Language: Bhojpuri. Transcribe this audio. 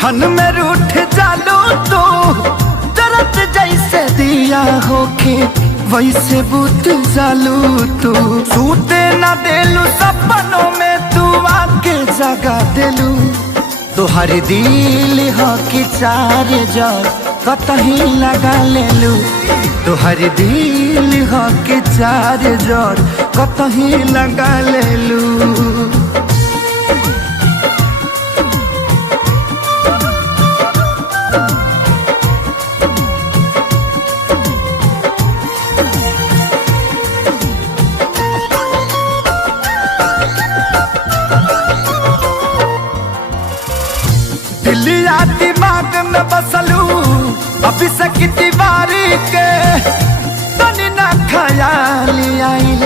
छन में रूठ जालू तू, दर्द जैसे दिया होके वैसे बुत जालू तू। सूते न देलू सपनों में तू आके जगा देलू। तोहर दिल हो कि चार जर कतही लगा लेलू। तोहर दिल हो कि चार जर कतही लगा लेलू। दिलिया दिमाग में बसलू अभिषेक तिवारी के तनी ना ख्याल आइल।